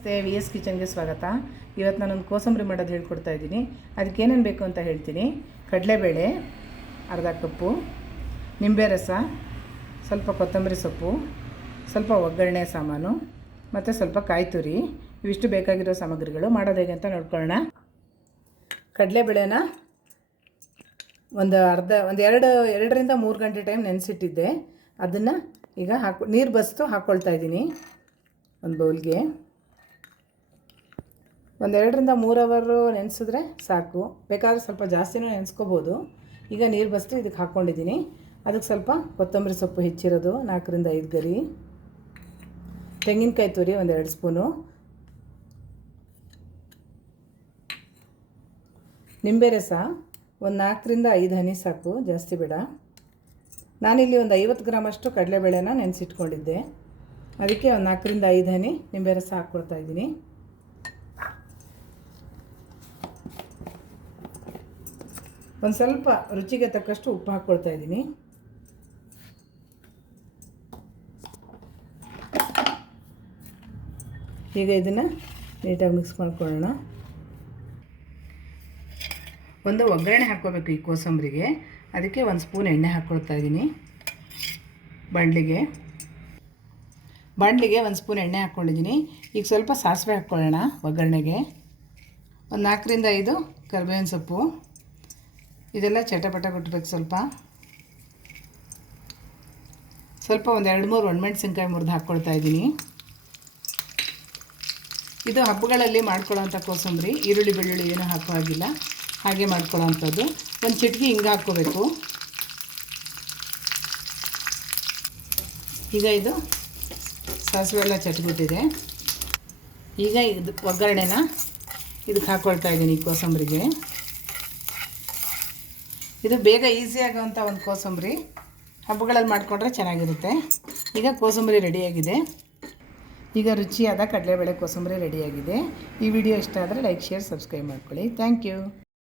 ನಮಸ್ತೆ, V S ಕಿಚನ್ಗೆ ಸ್ವಾಗತ. ಇವತ್ತು ನಾನೊಂದು ಕೋಸಂಬರಿ ಮಾಡೋದು ಹೇಳ್ಕೊಡ್ತಾ ಇದ್ದೀನಿ. ಅದಕ್ಕೆ ಏನೇನು ಬೇಕು ಅಂತ ಹೇಳ್ತೀನಿ. ಕಡಲೆಬೇಳೆ ಅರ್ಧ ಕಪ್ಪು, ನಿಂಬೆ ರಸ, ಸ್ವಲ್ಪ ಕೊತ್ತಂಬರಿ ಸೊಪ್ಪು, ಸ್ವಲ್ಪ ಒಗ್ಗರಣೆ ಸಾಮಾನು ಮತ್ತು ಸ್ವಲ್ಪ ಕಾಯಿ ತುರಿ. ಇವಿಷ್ಟು ಬೇಕಾಗಿರೋ ಸಾಮಗ್ರಿಗಳು. ಮಾಡೋದು ಹೇಗೆ ಅಂತ ನೋಡ್ಕೊಳ್ಳೋಣ. ಕಡಲೆಬೇಳೆನ ಎರಡರಿಂದ 3 ಗಂಟೆ ಟೈಮ್ ನೆನೆಸಿಟ್ಟಿದ್ದೆ. ಅದನ್ನು ಈಗ ನೀರು ಬಸ್ತು ಹಾಕ್ಕೊಳ್ತಾ ಇದ್ದೀನಿ ಒಂದು ಬೌಲ್ಗೆ. 2ರಿಂದ 3 ಅವರು ನೆನೆಸಿದ್ರೆ ಸಾಕು. ಬೇಕಾದರೆ ಸ್ವಲ್ಪ ಜಾಸ್ತಿನೂ ನೆನೆಸ್ಕೋಬೋದು. ಈಗ ನೀರು ಬಸ್ತು ಇದಕ್ಕೆ ಹಾಕ್ಕೊಂಡಿದ್ದೀನಿ. ಅದಕ್ಕೆ ಸ್ವಲ್ಪ ಕೊತ್ತಂಬರಿ ಸೊಪ್ಪು ಹೆಚ್ಚಿರೋದು 4ರಿಂದ 5 ಗರಿ, ತೆಂಗಿನಕಾಯಿ ತುರಿ 2 ಸ್ಪೂನು, ನಿಂಬೆ ರಸ 4ರಿಂದ 5 ಹನಿ ಸಾಕು, ಜಾಸ್ತಿ ಬೇಡ. ನಾನಿಲ್ಲಿ 50 ಗ್ರಾಮಷ್ಟು ಕಡಲೆಬೇಳೆನ ನೆನೆಸಿಟ್ಕೊಂಡಿದ್ದೆ. ಅದಕ್ಕೆ 4ರಿಂದ 5 ಹನಿ ನಿಂಬೆ ರಸ ಹಾಕ್ಕೊಳ್ತಾ ಇದ್ದೀನಿ. ಒಂದು ಸ್ವಲ್ಪ ರುಚಿಗೆ ತಕ್ಕಷ್ಟು ಉಪ್ಪು ಹಾಕ್ಕೊಳ್ತಾ ಇದ್ದೀನಿ. ಈಗ ಇದನ್ನು ನೀಟಾಗಿ ಮಿಕ್ಸ್ ಮಾಡ್ಕೊಳ್ಳೋಣ. ಒಂದು ಒಗ್ಗರಣೆ ಹಾಕ್ಕೋಬೇಕು ಈ ಕೋಸಂಬರಿಗೆ. ಅದಕ್ಕೆ 1 ಸ್ಪೂನ್ ಎಣ್ಣೆ ಹಾಕ್ಕೊಳ್ತಾ ಇದ್ದೀನಿ. ಬಾಣಲಿಗೆ 1 ಸ್ಪೂನ್ ಎಣ್ಣೆ ಹಾಕ್ಕೊಂಡಿದ್ದೀನಿ. ಈಗ ಸ್ವಲ್ಪ ಸಾಸಿವೆ ಹಾಕ್ಕೊಳ್ಳೋಣ ಒಗ್ಗರಣೆಗೆ. 4ರಿಂದ 5 ಕರಿಬೇವಿನ ಸೊಪ್ಪು. ಇದೆಲ್ಲ ಚಟಪಟ ಕೊಟ್ಟಬೇಕು. ಸ್ವಲ್ಪ 2-3 ಒಣಮೆಣಸಿನ್ಕಾಯಿ ಮುರಿದು ಹಾಕ್ಕೊಳ್ತಾ ಇದ್ದೀನಿ. ಇದು ಹಬ್ಬಗಳಲ್ಲಿ ಮಾಡ್ಕೊಳ್ಳೋಂಥ ಕೋಸಂಬರಿ. ಈರುಳ್ಳಿ ಬೆಳ್ಳುಳ್ಳಿ ಏನೂ ಹಾಕೋ ಹಾಗಿಲ್ಲ, ಹಾಗೆ ಮಾಡ್ಕೊಳ್ಳೋವಂಥದ್ದು. 1 ಚಿಟಿಕೆ ಹಿಂಗೆ ಹಾಕ್ಕೋಬೇಕು. ಈಗ ಇದು ಸಾಸಿವೆ ಎಲ್ಲ ಚಟ್ಬಿಟ್ಟಿದೆ. ಈಗ ಇದು ಒಗ್ಗರಣೆನ ಇದಕ್ಕೆ ಹಾಕ್ಕೊಳ್ತಾ ಇದ್ದೀನಿ ಈ ಕೋಸಂಬರಿಗೆ. ಇದು ಬೇಗ ಈಸಿ ಆಗೋವಂಥ ಒಂದು ಕೋಸಂಬರಿ. ಹಬ್ಬಗಳಲ್ಲಿ ಮಾಡಿಕೊಂಡ್ರೆ ಚೆನ್ನಾಗಿರುತ್ತೆ. ಈಗ ಕೋಸಂಬರಿ ರೆಡಿಯಾಗಿದೆ. ಈಗ ರುಚಿಯಾದ ಕಡಲೆಬೇಳೆ ಕೋಸಂಬರಿ ರೆಡಿಯಾಗಿದೆ. ಈ ವಿಡಿಯೋ ಇಷ್ಟ ಆದರೆ ಲೈಕ್, ಶೇರ್, ಸಬ್ಸ್ಕ್ರೈಬ್ ಮಾಡ್ಕೊಳ್ಳಿ. Thank you.